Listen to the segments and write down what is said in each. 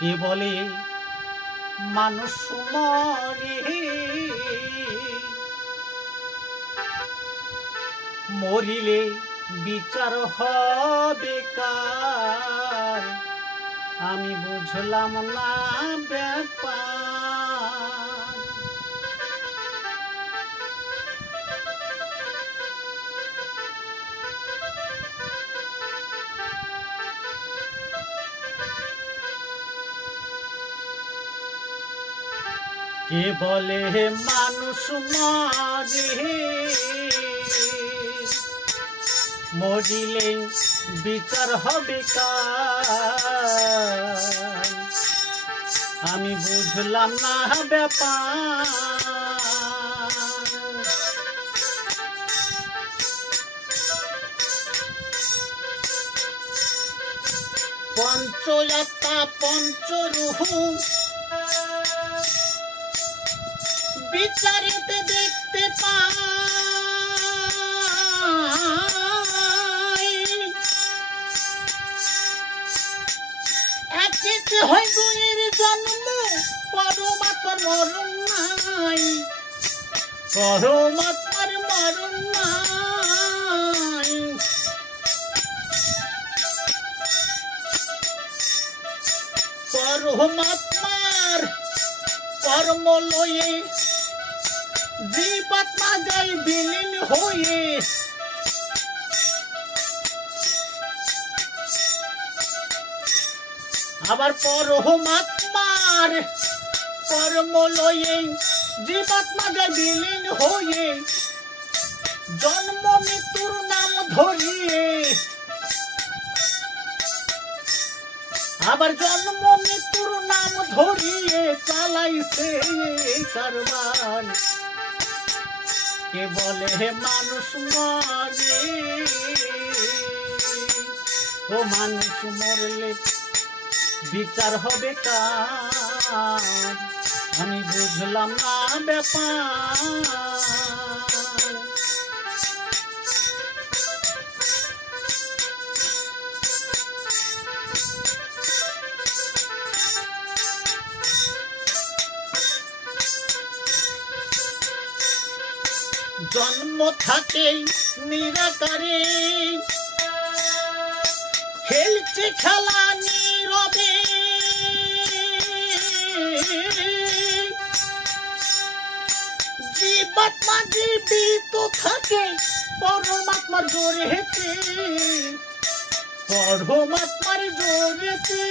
কে বলে? মানুষ মরে। মরিলে বিচার হবে কার? আমি বুঝলাম না ব্যাপার। কে বলে মানুষ মারে? মরিলে বিচার হবে আমি বুঝলাম না ব্যাপার। পঞ্চয়াত্মা পঞ্চরূহ বিচারেতে দেখতে পাই। একেতে হয় দুয়ের জন্ম, পরমাত্মার মরণ নাই। পরমাত্মার মরণ নাই। পরমাত্মার কর্ম লয়ে জীবাত্মা যায় বিলীন হয়ে। আবার পরমাত্মার কর্ম লয়ে জীবাত্মা যায় বিলীন হয়ে জন্ম মৃত্যুর নাম ধরিয়ে। আবার জন্ম মৃত্যুর নাম ধরিয়ে চালাইছে কারবার কে বলে হে মানুষ মরে? ও মানুষ মরলে বিচার হবে কার? আমি বুঝলাম না ব্যাপার। জন্ম থাকে নিরাকারে। খেলছে খেলা নীরবে। জীবাত্মা জীবিত থাকে পরমাত্মার জোরে হেঁটে পরমাত্মার জোরেতে।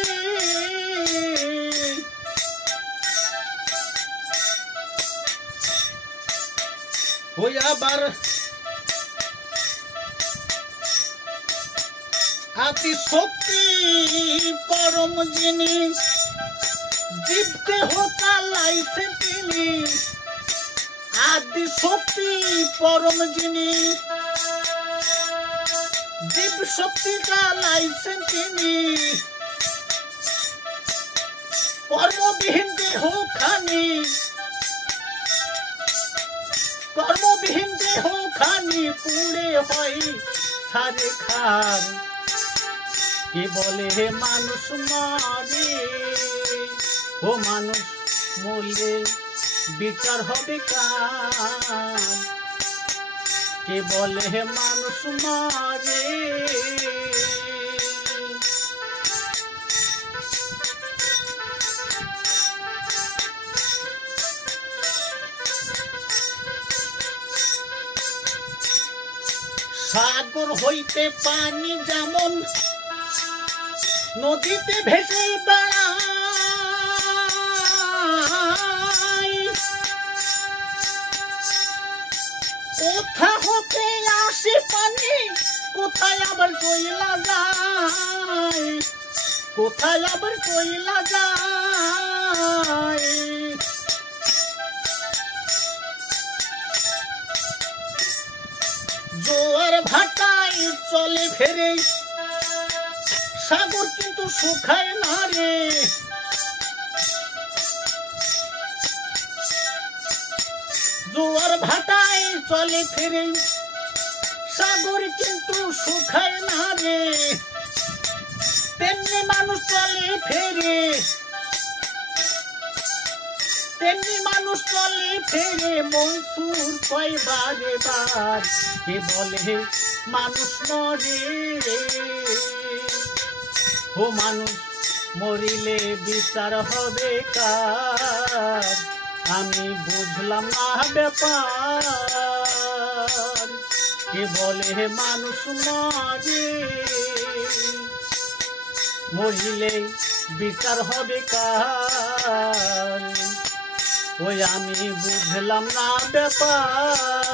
ওই আবার আতি শক্তি, পরম জিনিস, জীবকে হোতা লাইছে তিনি। আদি শক্তি, পরম জিনিস, জীব শক্তি লাইছেন তিনি। কর্মবিহীন দেহ খানি কর্মবিহীন দেহ খানি পুড়ে হয়, সারে খান। কে বলে হে মানুষ মারে ও মানুষ মরলে বিচার হবে কার? কে বলে হে মানুষ মারে সাগর হইতে পানি যেমন নদীতে ভেসে বেড়ায়। কোথা হতে আসে পানি? কোথায় আবার কইলা যায়? কোথায় আবার কইলা যায়? ফেরে সাগর কিন্তু শুকায় না রে। জোয়ার ভাটায় চলে ফেরে সাগর কিন্তু শুকায় না রে। তেমনি মানুষ চলে ফেরে তেমনি মানুষ চলে ফেরে মনসুর কয় বারে। বার কে বলে মানুষ মরে ও মানুষ, মরিলে বিচার হবে কার? আমি বুঝলাম না ব্যাপার। কে বলে মানুষ মরে মরিলে বিচার হবে কার? ওই আমি বুঝলাম না ব্যাপার।